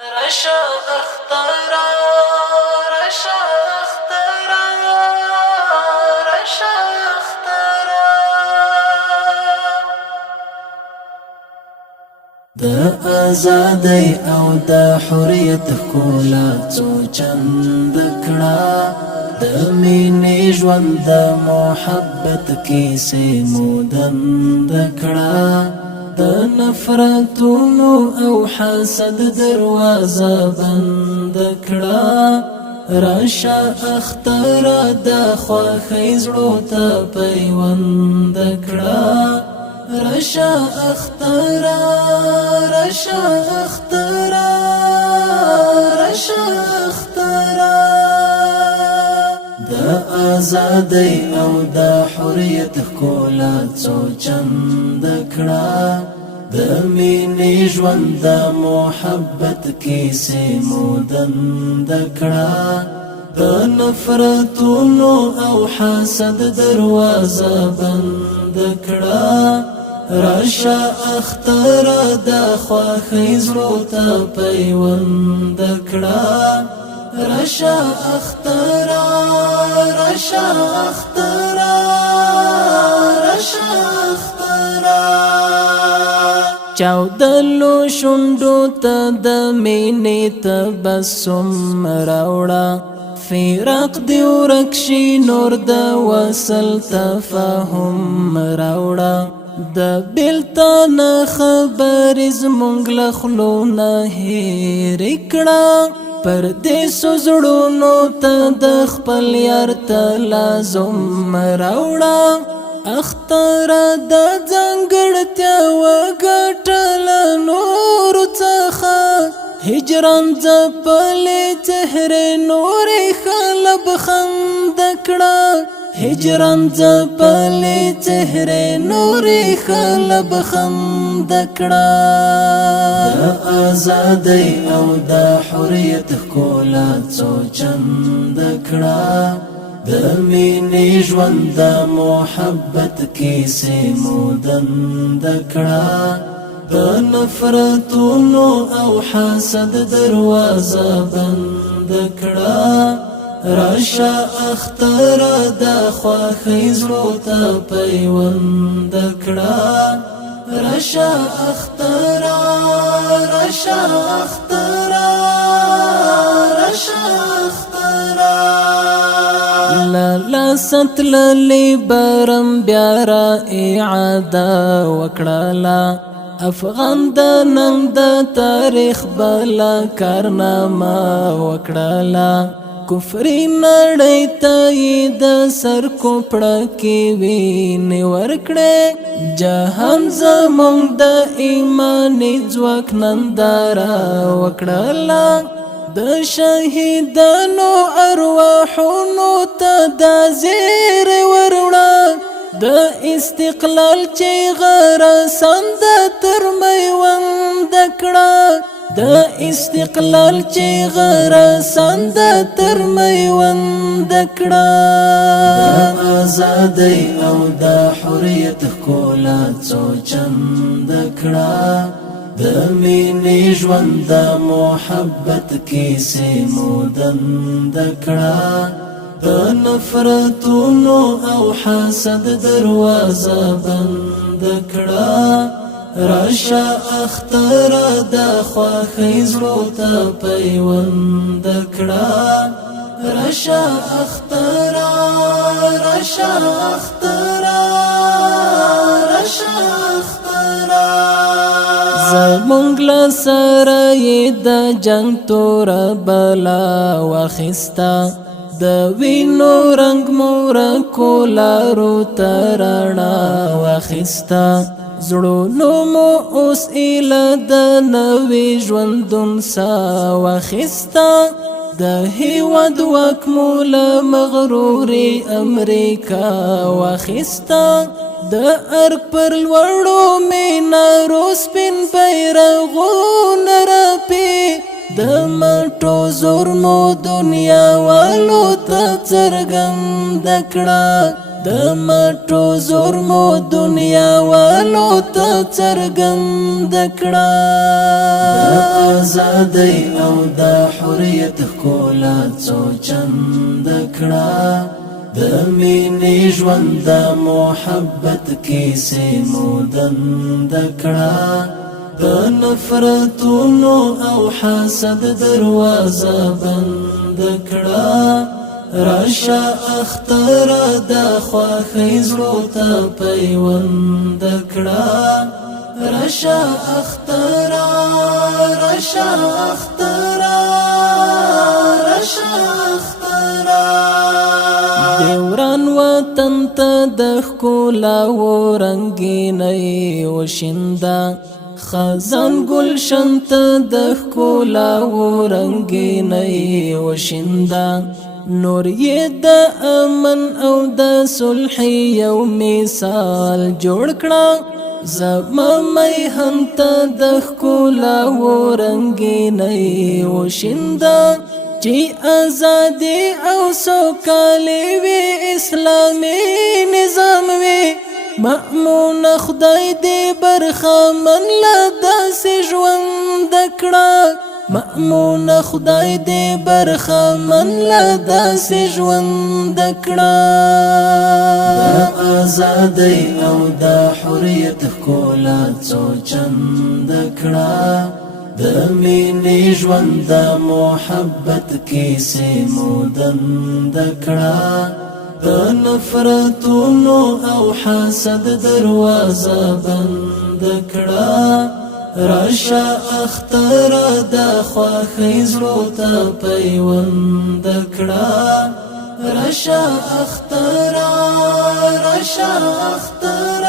رشا اخترا رشا اخترا رشا اخترا د آزادۍ او د حریت کولا څو چند کړه د مینې ژوند د محبت کیسې مودند کړه د نفرتونو او حسد دروازه بند کړه راشا اخترا د خوښۍ زړو ته پیوند کړه رشا اخترا رشا اخترا رشا اخترا د آزادۍ او د حریت کولا څو چند کړه د مینې ژوند د محبت کیسې مودند کړه د نفرتونو او حسد دروازه بند کړه راشا اخترا د خوښۍ زړو ته پیوند کړه رشا اخترا رشا اخترا رشا اخترا چاودلو شونډو ته د مینې تبسم راوړه فراق دی ورک شي نور د وصل تفاهم راوړه د بیلتان خبر زمونږ له خولو نه هېرې کړه پردیسو زړونو ته د خپل یار ته لازم راوړه اختره د ځانګړتیا وګټله نورو څخه هجران ځپلې چهرې نورې ښه لبخند کړه هجران ځپلې چهرې نورې ښه لبخند کړه د آزادۍ او د حریت ښکلا څو چند کړه د مینې ژوند د محبت کیسې مودند کړه د نفرتونو او حسد دروازه بند کړه راشا اخترا د خوښۍ زړو ته پیوند کړه رشا اخترا رشا اخترا رشا اخترا لالا ستللی برم بیارا اعاده وکړه افغان د ننګ د تاریخ بلا کارنامه وکړه کفري نړۍ ته یې د سر کوپړه کې وینې ورکړې جهان زموږ د ایماني ځواک ننداره وکړله د شهیدانو ارواحونو ته دا زیری وروړه د استقلال چیغه رسنده تر میوند کړه د استقلال چیغه رسنده تر میوند کړه د آزادۍ او د حریت ښکلا څو چند کړه د مینې ژوند د محبت کیسې مودند کړه د نفرتونو او حسد دروازه بند کړه راشا اخترا د خوښۍ زړو ته پیوند کړه رشا اخترا رشا اخترا رشا اخترا زمونږ له سره یې د جنګ توره بلا واخیسته د وینو رنګ مورکو لارو ته رڼا واخیسته زړونو مو اوس ایله د نوي ژوندون ساه واخیسته د هېواد واک مو له مغرورې امریکا واخیسته د ارګ پر لوړو مینارو سپین بیرغونه رپي د مټو زور مو دنیا والو ته څرګند کړه د مټو زور مو دنیا والو ته څرګند کړه د ازادۍ او د حریت ښکلا څو چند کړه د مینې ژوند د محبت کیسې مو دند کړه د نفرتونو او حسد دروازه بند کړه راشا اختر د خوښۍ زړو ته پیوند کړه راشا اختر راشا اختر راشا اختر دیوران وطن ته د ښکلا و رنګینۍ وشینده خزان گلشن ته د ښکلا و رنګینۍ وشینده نور یې د امن او د صلح یو مثال جوړ کړه زما میهن ته د ښکلا و رنګینۍ وشینده چې ازادي او سوکالي وي اسلامي نظام وي مأمون خدای دې برخمن له داسې ژوند کړه مأمون خدای دې برخمن له داسې ژوند کړه د ازادۍ او د حریت ښکلا څو چند کړه د مینې ژوند د محبت کیسې مو دند کړه د نفرتونو او حسد دروازه بند کړه راشا اختر د خوښۍ زړو ته پیوند کړه راشا اختر راشا اختر